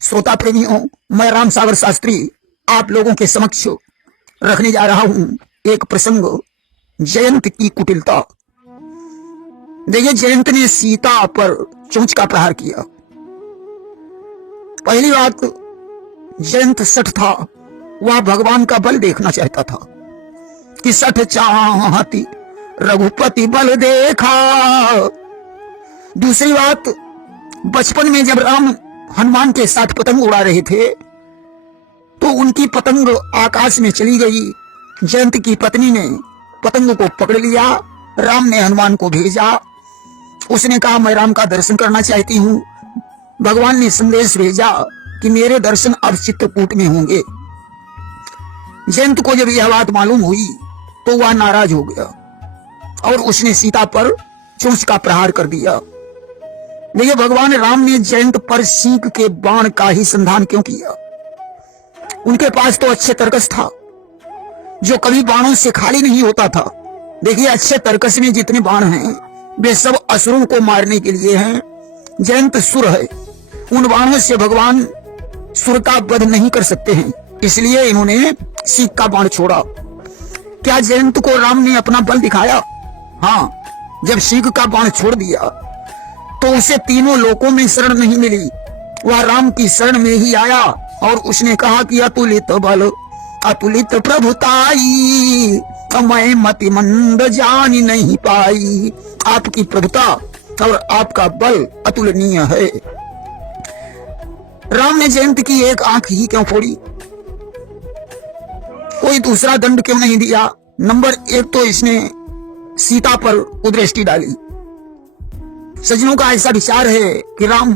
श्रोता प्रेमियों, मैं राम सागर शास्त्री आप लोगों के समक्ष रखने जा रहा हूं एक प्रसंग, जयंत की कुटिलता। देखिए, जयंत ने सीता पर चोंच का प्रहार किया। पहली बात, जयंत सठ था, वह भगवान का बल देखना चाहता था कि सठ चाहती रघुपति बल देखा। दूसरी बात, बचपन में जब राम हनुमान के साथ पतंग उड़ा रहे थे तो उनकी पतंग आकाश में चली गई। जयंत की पत्नी ने पतंग को पकड़ लिया। राम ने हनुमान को भेजा। उसने कहा, मैं राम का दर्शन करना चाहती हूँ। भगवान ने संदेश भेजा कि मेरे दर्शन अब चित्रकूट में होंगे। जयंत को जब यह बात मालूम हुई तो वह नाराज हो गया और उसने सीता पर चोंच का प्रहार कर दिया। देखिए, भगवान राम ने जयंत पर सींग के बाण का ही संधान क्यों किया? उनके पास तो अच्छे तरकस था जो कभी बाणों से खाली नहीं होता था। देखिए, अच्छे तरकस में जितने बाण हैं वे सब असुरों को मारने के लिए हैं। जयंत सुर है, उन बाणों से भगवान सुर का वध नहीं कर सकते हैं, इसलिए इन्होंने सींग का बाण छोड़ा। क्या जयंत को राम ने अपना बल दिखाया? हाँ, जब सींग का बाण छोड़ दिया तो उसे तीनों लोकों में शरण नहीं मिली। वह राम की शरण में ही आया और उसने कहा कि अतुलित बल अतुलित प्रभुताई, मैं मति मंद जान नहीं पाई। आपकी प्रभुता और आपका बल अतुलनीय है। राम ने जयंत की एक आंख ही क्यों फोड़ी? कोई दूसरा दंड क्यों नहीं दिया? नंबर एक तो इसने सीता पर कुदृष्टि डाली। सज्जनों का ऐसा विचार है कि राम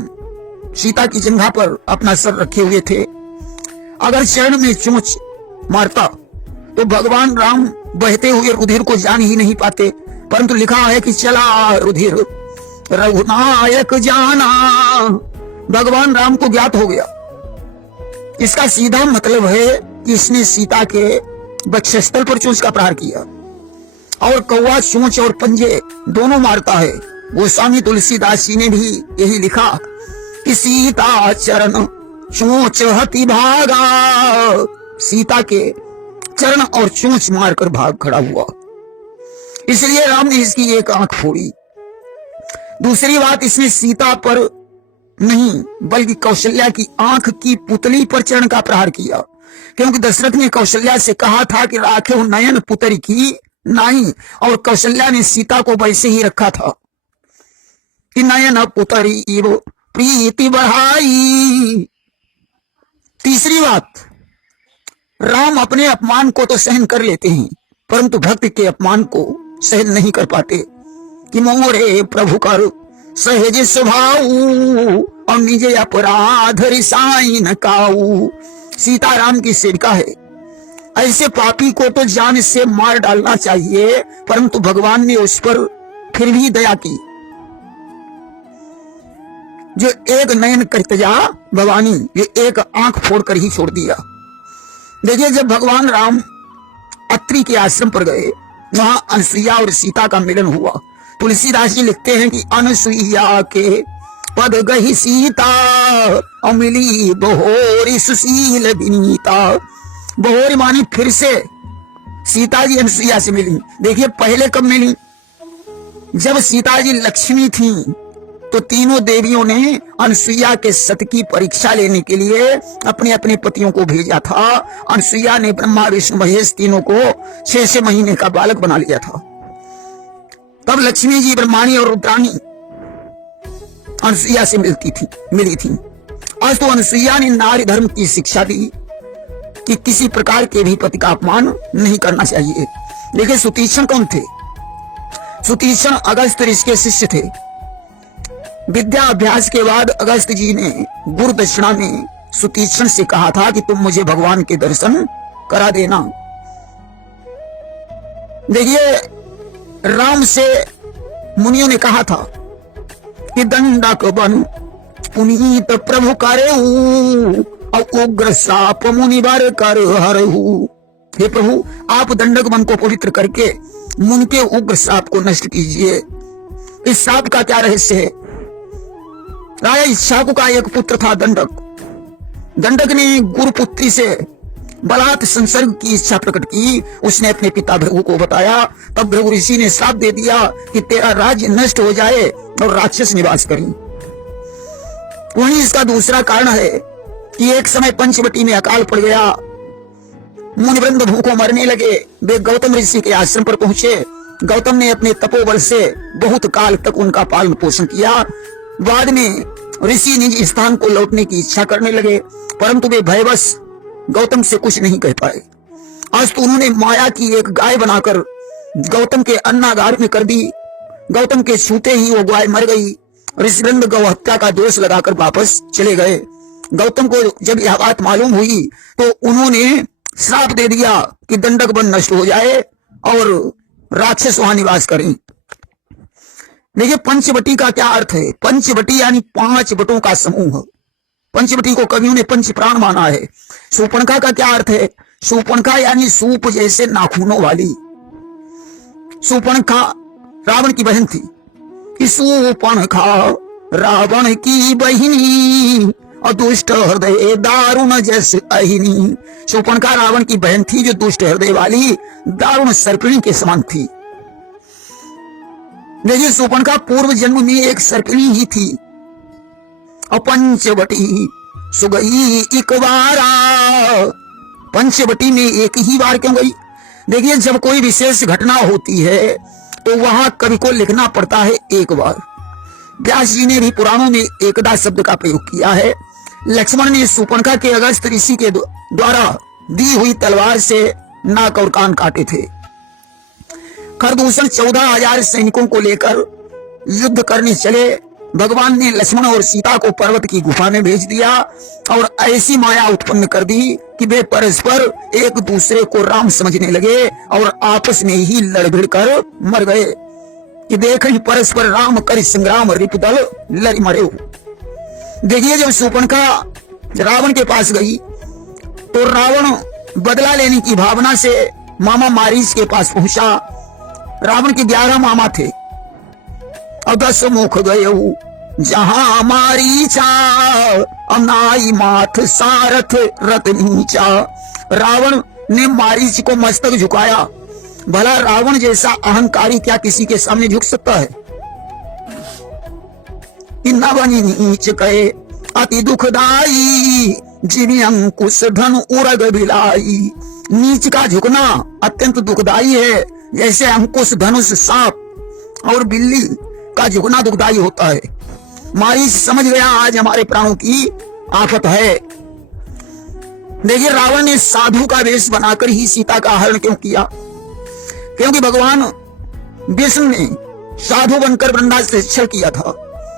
सीता की जंघा पर अपना सर रखे हुए थे। अगर चरण में चोंच मारता तो भगवान राम बहते हुए रुधिर को जान ही नहीं पाते, परंतु लिखा है कि चला रुधिर रघुनायक जाना। भगवान राम को ज्ञात हो गया। इसका सीधा मतलब है कि इसने सीता के वक्षस्थल पर चोंच का प्रहार किया। और कौवा चोंच और पंजे दोनों मारता है। गोस्वामी तुलसीदास जी ने भी यही लिखा कि सीता चरण चोंच हति भागा। सीता के चरण और चोंच मारकर भाग खड़ा हुआ, इसलिए राम ने इसकी एक आंख फोड़ी। दूसरी बात, इसने सीता पर नहीं बल्कि कौशल्या की आंख की पुतली पर चरण का प्रहार किया, क्योंकि दशरथ ने कौशल्या से कहा था कि राखे नयन पुतरी की नहीं, और कौशल्या ने सीता को वैसे ही रखा था कि नयन पुतरी इव प्रीति बढ़ाई। तीसरी बात, राम अपने अपमान को तो सहन कर लेते हैं परंतु भक्त के अपमान को सहन नहीं कर पाते। कि मोरे प्रभु कर सहज स्वभाव और निजे अपराध रिसाई न काऊ। सीताराम की सेविका है, ऐसे पापी को तो जान से मार डालना चाहिए, परंतु भगवान ने उस पर फिर भी दया की। जो एक नयन करते जा भवानी, ये एक आंख फोड़कर ही छोड़ दिया। देखिए, जब भगवान राम अत्रि के आश्रम पर गए, वहां अनसुईया और सीता का मिलन हुआ। तुलसीदास जी लिखते हैं कि अनसुईया के पद गही सीता और मिली बहोरी सुशील विनीता। बहोरी मानी फिर से सीता जी अनसुईया से मिली। देखिए, पहले कब मिली? जब सीता जी लक्ष्मी थी तो तीनों देवियों ने अनसुईया के सत की परीक्षा लेने के लिए अपने अपने पतियों को भेजा था। अनसुईया ने ब्रह्मा विष्णु महेश तीनों को 6 महीने का बालक बना लिया था। तब लक्ष्मी जी ब्रह्माणी और रुद्राणी अनसुईया से मिली थी। आज तो अनसुईया ने नारी धर्म की शिक्षा दी कि किसी प्रकार के भी पति का अपमान नहीं करना चाहिए। देखिए, सुतीक्षण कौन थे? सुतीक्षण अगस्त ऋषि के शिष्य थे। विद्या अभ्यास के बाद अगस्त जी ने गुरु दक्षिणा में सुतीक्षण से कहा था कि तुम मुझे भगवान के दर्शन करा देना। देखिए, राम से मुनियों ने कहा था कि दंडक बन पुनीत प्रभु करे और उग्र साप मुनिवर कर हरहु। हे प्रभु, आप दंडक बन को पवित्र करके मुनि के उग्र साप को नष्ट कीजिए। इस साप का क्या रहस्य है? राजा इक्ष्वाकु का एक पुत्र था दंडक। दंडक ने गुरुपुत्री से बलात् संसर्ग की इच्छा प्रकट की। उसने अपने पिता भृगु को बताया। तब भृगु ऋषि ने श्राप दे दिया कि तेरा राज्य नष्ट हो जाए और राक्षस निवास करें। वहीं इसका दूसरा कारण है कि एक समय पंचवटी में अकाल पड़ गया। मुनिवृंद भूखों मरने लगे। वे गौतम ऋषि के आश्रम पर पहुंचे। गौतम ने अपने तपोबल से बहुत काल तक उनका पालन पोषण किया। बाद में ऋषि निज स्थान को लौटने की इच्छा करने लगे, परंतु वे भयवश गौतम से कुछ नहीं कह पाए। आज तो उन्होंने माया की एक गाय बनाकर गौतम के अन्नागार में कर दी। गौतम के छूते ही वो गाय मर गई। ऋषिवृंद गौ हत्या का दोष लगाकर वापस चले गए। गौतम को जब यह बात मालूम हुई तो उन्होंने श्राप दे दिया कि दंडक वन नष्ट हो जाए और राक्षस वहां निवास करें। देखिए पंचवटी का क्या अर्थ है। पंचवटी यानी 5 वटों का समूह। पंचवटी को कवियों ने पंच प्राण माना है। शूर्पणखा का क्या अर्थ है। शूर्पणखा यानी सूप जैसे नाखूनों वाली। शूर्पणखा रावण की बहन थी। शूर्पणखा रावण की बहिनी और दुष्ट हृदय दारुण जैसे अहिनी। शूर्पणखा रावण की बहन थी जो दुष्ट हृदय वाली दारुण सर्पिणी के समान थी। देखिए शूर्पणखा पूर्व जन्म में एक सर्पिणी ही थी। और पंचवटी सुगई एक बारा। पंचवटी में एक ही बार क्यों गई। देखिए जब कोई विशेष घटना होती है तो वहां कवि को लिखना पड़ता है एक बार। व्यास जी ने भी पुराणों में एकदा शब्द का प्रयोग किया है। लक्ष्मण ने शूर्पणखा के अगस्त ऋषि के द्वारा दी हुई तलवार से नाक और कान काटे थे। खरदूषण 14,000 सैनिकों को लेकर युद्ध करने चले। भगवान ने लक्ष्मण और सीता को पर्वत की गुफा में भेज दिया और ऐसी माया उत्पन्न कर दी कि वे परस्पर एक दूसरे को राम समझने लगे और आपस में ही लड़ भिड़ कर मर गए कि देखें परस्पर राम कर संग्राम रिपुदल लड़ मरे। देखिए जब शूर्पणखा रावण के पास गई तो रावण बदला लेने की भावना से मामा मारीच के पास पहुंचा। रावण के 11 मामा थे और 10 मुख गए जहां मारीचा अनाई माथ सारथ रत नीचा। रावण ने मारीच को मस्तक झुकाया। भला रावण जैसा अहंकारी क्या किसी के सामने झुक सकता है। इन्ना बनी नीच कहे अति दुखदाई जिनी अंकुश धन उरग बिलाई। नीच का झुकना अत्यंत दुखदाई है, जैसे अंकुश धनुष सांप और बिल्ली का झुकना दुखदाई होता है। मारीच समझ गया आज हमारे प्राणों की आफत है। देखिए रावण ने साधु का वेश बनाकर ही सीता का हरण क्यों किया। क्योंकि भगवान विष्णु ने साधु बनकर वृंदा से छल किया था।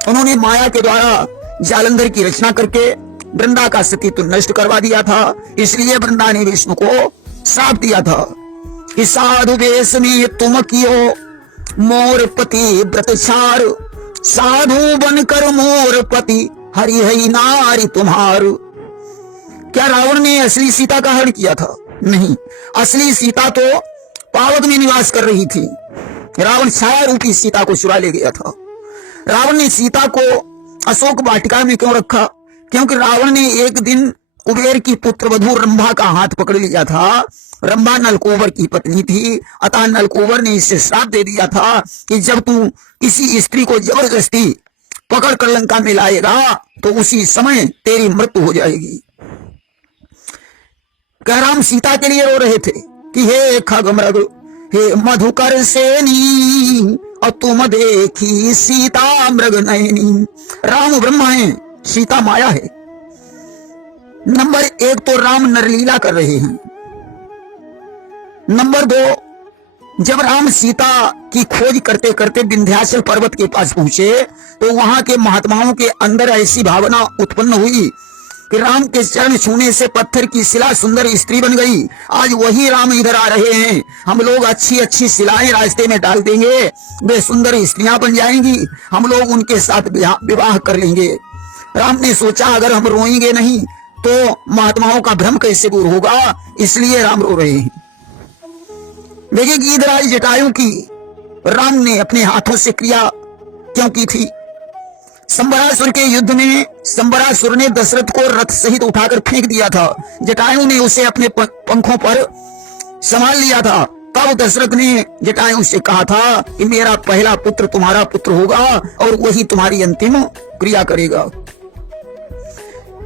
उन्होंने माया के द्वारा जालंधर की रचना करके वृंदा का अस्तित्व नष्ट करवा दिया था। इसलिए वृंदा ने विष्णु को श्राप दिया था कि साधु वेश में तुम कियो मोर पति व्रतचार। साधु बनकर मोर पति हरि हरि नारी तुम्हार। क्या रावण ने असली सीता का हरण किया था? नहीं, असली सीता तो पावक में निवास कर रही थी। रावण छाया रूपी सीता को चुरा ले गया था। रावण ने सीता को अशोक वाटिका में क्यों रखा? क्योंकि रावण ने एक दिन कुबेर की पुत्रवधू रंभा का हाथ पकड़ लिया था। रंभा नलकूबर की पत्नी थी, अतः नलकूबर ने इससे श्राप दे दिया था कि जब तू किसी स्त्री को जबरदस्ती पकड़ कर लंका में लाएगा तो उसी समय तेरी मृत्यु हो जाएगी। क्या राम सीता के लिए रो रहे थे कि हे खगमृग हे मधुकर सेनी और तुम देखी सीता मृग नयनी। राम ब्रह्मा है, सीता माया है। नंबर 1 तो राम नरलीला कर रहे हैं। नंबर 2 जब राम सीता की खोज करते करते विंध्याचल पर्वत के पास पहुंचे तो वहां के महात्माओं के अंदर ऐसी भावना उत्पन्न हुई कि राम के चरण छूने से पत्थर की शिला सुंदर स्त्री बन गई। आज वही राम इधर आ रहे हैं, हम लोग अच्छी अच्छी शिलाएं रास्ते में डाल देंगे, वे सुंदर स्त्रियां बन जाएंगी, हम लोग उनके साथ विवाह कर लेंगे। राम ने सोचा अगर हम रोएंगे नहीं तो महात्माओं का भ्रम कैसे दूर होगा, इसलिए राम रो रहे हैं। देखिए गीधराज जटायु की राम ने अपने हाथों से क्रिया क्यों की थी? संबरासुर के युद्ध में संबरासुर ने दशरथ को रथ सहित उठाकर फेंक दिया था। जटायु ने उसे अपने पंखों पर संभाल लिया था। तब दशरथ ने जटायु से कहा था कि मेरा पहला पुत्र तुम्हारा पुत्र होगा और वही तुम्हारी अंतिम क्रिया करेगा।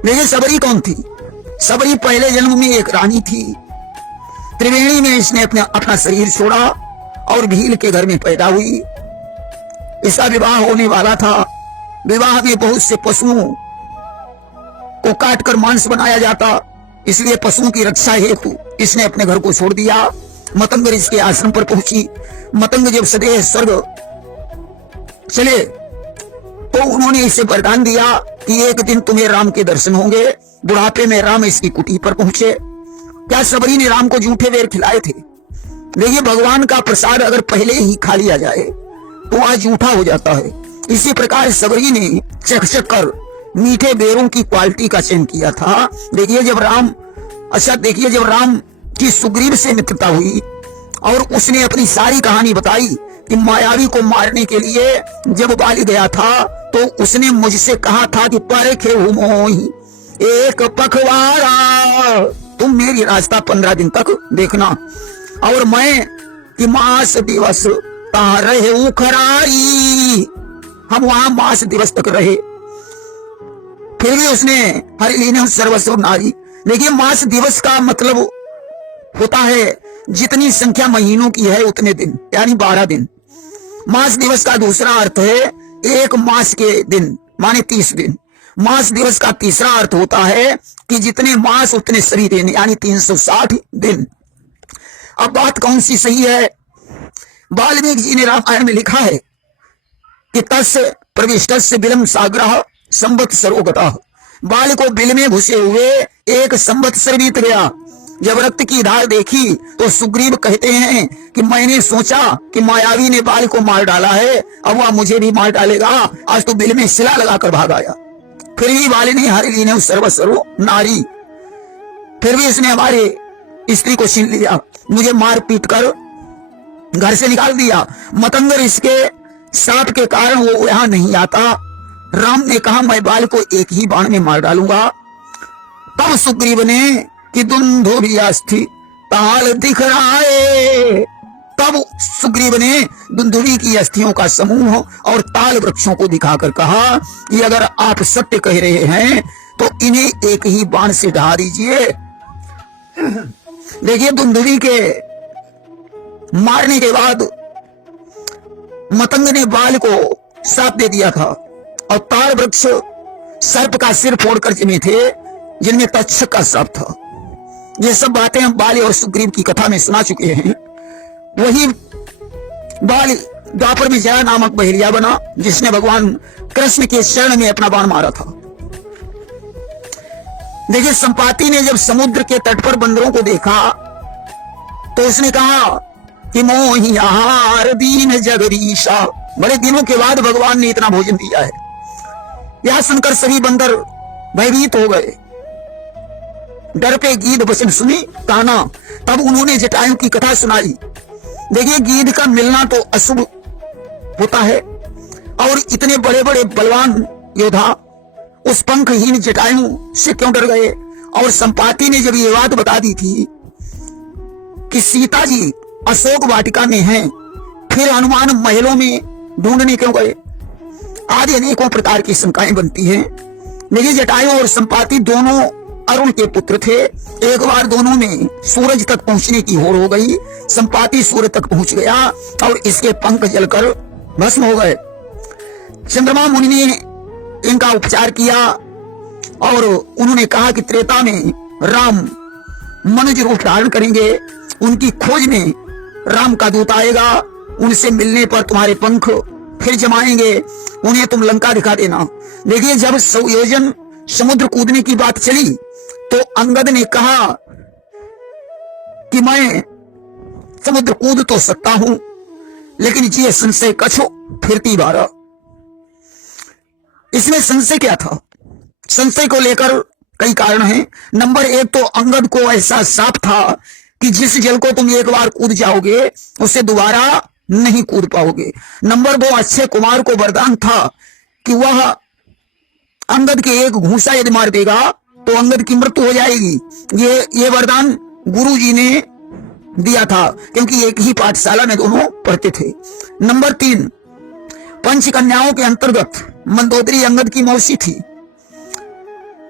लेकिन सबरी कौन थी? सबरी पहले जन्म में एक रानी थी। त्रिवेणी में इसने अपना शरीर छोड़ा और भील के घर में पैदा हुई। इसका विवाह होने वाला था। विवाह में बहुत से पशुओं को काटकर मांस बनाया जाता, इसलिए पशुओं की रक्षा हेतु इसने अपने घर को छोड़ दिया। मतंग इसके आश्रम पर पहुंची। मतंग जब सदैव स्वर्ग चले तो उन्होंने इसे वरदान दिया कि एक दिन तुम्हें राम के दर्शन होंगे। बुढ़ापे में राम इसकी कुटी पर पहुंचे। क्या सबरी ने राम को जूठे बेर खिलाए थे? देखिए, भगवान का प्रसाद अगर पहले ही खा लिया जाए तो वह जूठा हो जाता है। इसी प्रकार सबरी ने चख कर मीठे बेरों की क्वालिटी का चयन किया था। देखिए जब राम की सुग्रीव से मित्रता हुई और उसने अपनी सारी कहानी बताई कि मायावी को मारने के लिए जब बाली गया था तो उसने मुझसे कहा था कि परखे मोही एक पखवाड़ा, तुम मेरी रास्ता 15 दिन तक देखना और मैं कि मास दिवस रहे उखराई। हम वहां मास दिवस तक रहे, फिर भी उसने हरिलीन सर्वस्व नारी। देखिए, मास दिवस का मतलब होता है जितनी संख्या महीनों की है उतने दिन, यानी 12 दिन। मास दिवस का दूसरा अर्थ है एक मास के दिन माने 30 दिन। मास दिवस का तीसरा अर्थ होता है कि जितने मास उतने सभी दिन, यानी 360 दिन। अब बात कौन सी सही है? वाल्मीकि जी ने रामायण में लिखा है कि तस्य प्रविष्टस्य बिलम साग्रह संवत्सरो गतः। बाल को बिल में घुसे हुए एक संवत्सर बीत गया। जब रक्त की धार देखी तो सुग्रीव कहते हैं कि मैंने सोचा कि मायावी ने बाल को मार डाला है, अब वह मुझे भी मार डालेगा। आज तो बिल में शिला लगाकर भाग आया। फिर भी बाली ने हरि ने सर्वस्व नारी, फिर भी इसने हमारे स्त्री को छीन लिया, मुझे मार पीट कर घर से निकाल दिया। मतंगर इसके साप के कारण वो यहां नहीं आता। राम ने कहा मैं बाल को एक ही बाण में मार डालूंगा। तब सुग्रीव ने कि दुंदुभियास्थि ताल दिख रहा है। तब सुग्रीव ने दुंदुभी की अस्थियों का समूह और ताल वृक्षों को दिखाकर कहा कि अगर आप सत्य कह रहे हैं तो इन्हें एक ही बाण से ढा दीजिए। देखिए, दुंदुभी के मारने के बाद मतंग ने बाल को साप दे दिया था और ताल वृक्ष सर्प का सिर फोड़कर जिमे थे जिनमें तक्षक का सर्प था। ये सब बातें हम बाली और सुग्रीव की कथा में सुना चुके हैं। वही बाली द्वापर में जया नामक बहेलिया बना जिसने भगवान कृष्ण के शरण में अपना बाण मारा था। देखिए, संपाति ने जब समुद्र के तट पर बंदरों को देखा तो उसने कहा कि मोहि आहार दीन जगदीशा। बड़े दिनों के बाद भगवान ने इतना भोजन दिया है। यह सुनकर सभी बंदर भयभीत हो गए। डर पे गीध वचन सुनी काना। तब उन्होंने जटायु की कथा सुनाई। देखिए, गीध का मिलना तो अशुभ होता है और इतने बड़े बड़े बलवान योद्धा उस पंखहीन जटायु से क्यों डर गए? और संपाति ने जब ये बात बता दी थी कि सीता जी अशोक वाटिका में हैं, फिर हनुमान महलों में ढूंढने क्यों गए? आदि अनेकों प्रकार की शंकाएं बनती हैं। देखिए, जटायु और संपाति दोनों अरुण के पुत्र थे। एक बार दोनों में सूरज तक पहुंचने की होड़ हो गई। संपाति सूरज तक पहुंच गया और इसके पंख जलकर भस्म हो गए। चंद्रमा मुनि ने इनका उपचार किया और उन्होंने कहा कि त्रेता में राम मनुज रूप धारण करेंगे। उनकी खोज में राम का दूत आएगा। उनसे मिलने पर तुम्हारे पंख फिर जमाएंगे, उन्हें तुम लंका दिखा देना। देखिए, जब सुयोजन समुद्र कूदने की बात चली तो अंगद ने कहा कि मैं समुद्र कूद तो सकता हूं लेकिन ये संशय कछो फिरती बारा। इसमें संशय क्या था? संशय को लेकर कई कारण हैं। नंबर 1 तो अंगद को ऐसा साफ था कि जिस जल को तुम एक बार कूद जाओगे उससे दोबारा नहीं कूद पाओगे। नंबर 2 अक्षय कुमार को वरदान था कि वह अंगद के एक घूंसा यदि मार देगा तो अंगद की मृत्यु हो जाएगी। ये वरदान गुरु जी ने दिया था, क्योंकि एक ही पाठशाला में दोनों पढ़ते थे। नंबर 3, पंच कन्याओं के अंतर्गत मंदोदरी अंगद की मौसी थी।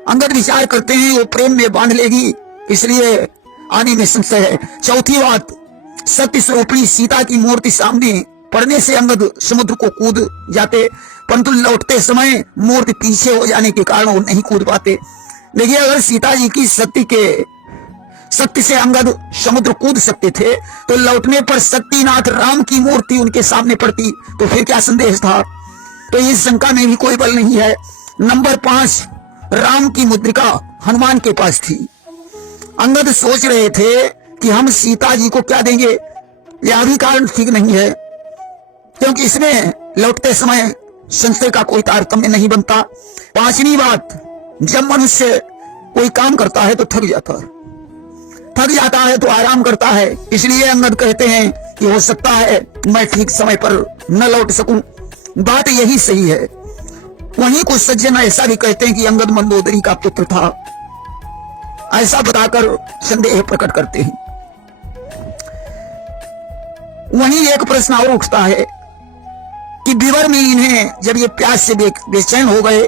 अंगद विचार करते हैं वो प्रेम में बांध लेगी, इसलिए आने में संशय है। चौथी बात, सत्य स्वरूपिणी सीता की मूर्ति सामने पड़ने से अंगद समुद्र को कूद जाते, परंतु लौटते समय मूर्ति पीछे हो जाने के कारण वो नहीं कूद पाते। देखिए, अगर सीता जी की शक्ति से अंगद समुद्र कूद सकते थे तो लौटने पर शक्तिनाथ राम की मूर्ति उनके सामने पड़ती तो फिर क्या संदेश था। तो इस शंका में भी कोई बल नहीं है। नंबर 5, राम की मुद्रिका हनुमान के पास थी। अंगद सोच रहे थे कि हम सीता जी को क्या देंगे, यह भी कारण ठीक नहीं है, क्योंकि इसमें लौटते समय संशय का कोई तारतम्य नहीं बनता। 5वीं बात, जब मनुष्य कोई काम करता है तो थक जाता है तो आराम करता है, इसलिए अंगद कहते हैं कि हो सकता है मैं ठीक समय पर न लौट सकूं। बात यही सही है। वहीं कुछ सज्जन ऐसा भी कहते हैं कि अंगद मंदोदरी का पुत्र था, ऐसा बताकर संदेह प्रकट करते हैं। वहीं एक प्रश्न और उठता है कि विवर में इन्हें जब ये प्यास से बेचैन हो गए,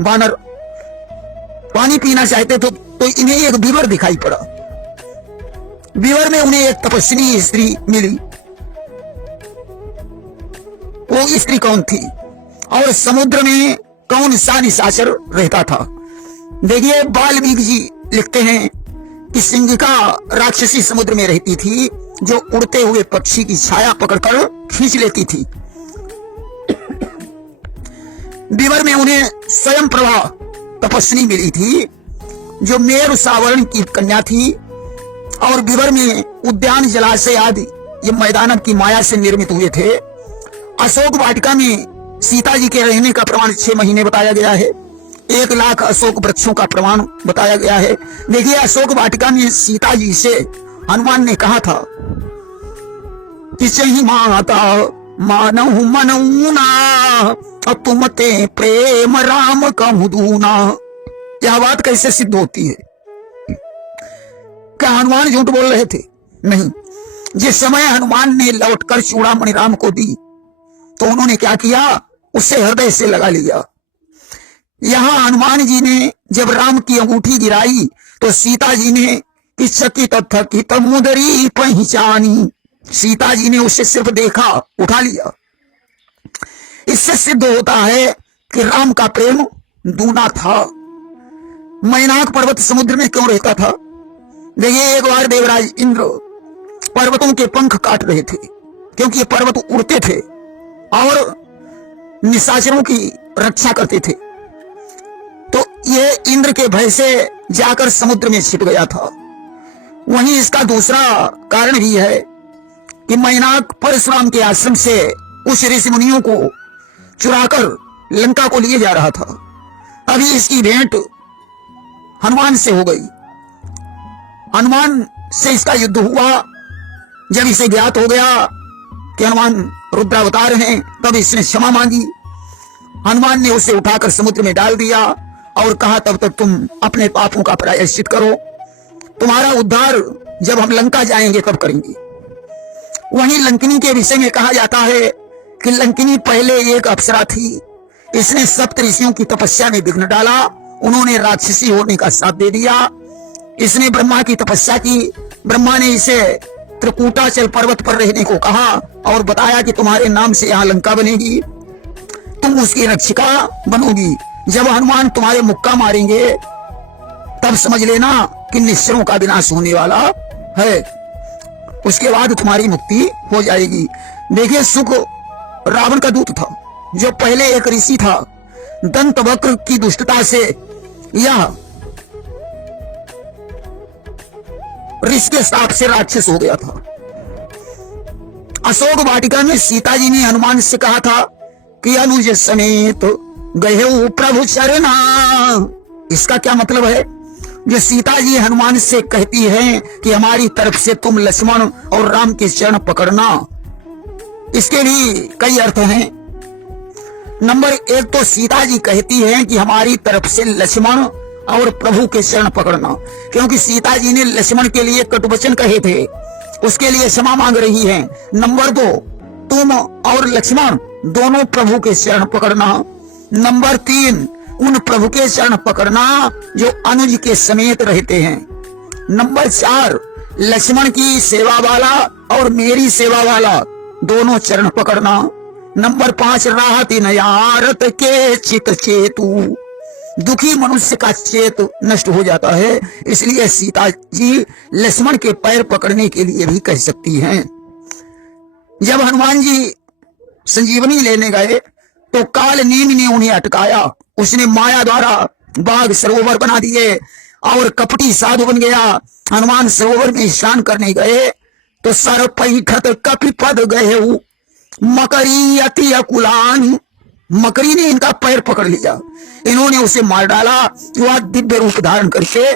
बानर पानी पीना चाहते तो इन्हें एक विवर दिखाई पड़ा। विवर में उन्हें एक तपस्वी स्त्री मिली। वो स्त्री कौन थी और समुद्र में कौन सा निशाचर रहता था। देखिए, वाल्मीकि जी लिखते हैं कि सिंहिका राक्षसी समुद्र में रहती थी, जो उड़ते हुए पक्षी की छाया पकड़कर खींच लेती थी। विवर में उन्हें स्वयं प्रभा तपस्वी मिली थी, जो मेरु सावर्ण की कन्या थी, और विवर में उद्यान जलाशय आदि ये मैदान की माया से निर्मित हुए थे। अशोक वाटिका में सीता जी के रहने का प्रमाण 6 महीने बताया गया है। 1 लाख अशोक वृक्षों का प्रमाण बताया गया है। देखिए, अशोक वाटिका में सीता जी से हनुमान ने कहा था कि चही माता मानहु मनऊना तुम ते प्रेम राम कहूं दूना। यह बात कैसे सिद्ध होती है? क्या हनुमान झूठ बोल रहे थे? नहीं। जिस समय हनुमान ने लौटकर चूड़ामणि राम को दी तो उन्होंने क्या किया, उससे हृदय से लगा लिया। यहां हनुमान जी ने जब राम की अंगूठी गिराई तो सीता जी ने चकित थकित मुदरी पहचानी। सीता जी ने उसे सिर्फ देखा, उठा लिया। इससे सिद्ध होता है कि राम का प्रेम दूना था। मैनाक पर्वत समुद्र में क्यों रहता था? देखिए, एक बार देवराज इंद्र पर्वतों के पंख काट रहे थे, क्योंकि ये पर्वत उड़ते थे और निशाचरों की रक्षा करते थे। तो ये इंद्र के भय से जाकर समुद्र में छिप गया था। वहीं इसका दूसरा कारण भी है कि मैनाक परशुराम के आश्रम से कुछ ऋषि मुनियों को चुराकर लंका को लिए जा रहा था। अभी इसकी भेंट हनुमान से हो गई। हनुमान से इसका युद्ध हुआ। जब इसे ज्ञात हो गया कि हनुमान रुद्रावतार हैं, तब इसने क्षमा मांगी। हनुमान ने उसे उठाकर समुद्र में डाल दिया और कहा, तब तक तुम अपने पापों का प्रायश्चित करो, तुम्हारा उद्धार जब हम लंका जाएंगे तब करेंगे। वहीं लंकिनी के विषय में कहा जाता है कि लंकिनी पहले एक अप्सरा थी। इसने सप्त ऋषियों की तपस्या में विघ्न डाला। उन्होंने राक्षसी होने का साथ दे दिया। इसने ब्रह्मा की तपस्या की। ब्रह्मा ने इसे त्रिकूटाचल पर्वत पर रहने को कहा और बताया कि तुम्हारे नाम से यहाँ लंका बनेगी, तुम उसकी रक्षिका बनोगी। जब हनुमान तुम्हारे मुक्का मारेंगे तब समझ लेना कि निश्चरों का विनाश होने वाला है, उसके बाद तुम्हारी मुक्ति हो जाएगी। देखिए, सुक रावण का दूत था, जो पहले एक ऋषि था। दंतवक्र की दुष्टता से यह ऋषि के साप से राक्षस हो गया था। अशोक वाटिका में सीता जी ने हनुमान से कहा था कि अनुज समेत गए प्रभु चरना। इसका क्या मतलब है? जो सीता जी हनुमान से कहती हैं कि हमारी तरफ से तुम लक्ष्मण और राम के चरण पकड़ना, इसके भी कई अर्थ हैं। नंबर एक तो सीता जी कहती हैं कि हमारी तरफ से लक्ष्मण और प्रभु के शरण पकड़ना, क्योंकि सीता जी ने लक्ष्मण के लिए कटुवचन कहे थे, उसके लिए क्षमा मांग रही हैं। नंबर दो, तुम और लक्ष्मण दोनों प्रभु के शरण पकड़ना। नंबर तीन, उन प्रभु के शरण पकड़ना जो अनुज के समेत रहते हैं। नंबर चार, लक्ष्मण की सेवा वाला और मेरी सेवा वाला दोनों चरण पकड़ना। नंबर पांच, राहत नयारत के चित चेतु, दुखी मनुष्य का चेत नष्ट हो जाता है, इसलिए सीता जी लक्ष्मण के पैर पकड़ने के लिए भी कह सकती हैं। जब हनुमान जी संजीवनी लेने गए तो काल नीम ने उन्हें अटकाया, उसने माया द्वारा बाघ सरोवर बना दिए और कपटी साधु बन गया। हनुमान सरोवर में स्नान करने गए तो सर पैठत कपिपद गए, मकरी अति अकुलान, मकरी ने इनका पैर पकड़ लिया, इन्होंने उसे मार डाला। वह दिव्य रूप धारण करके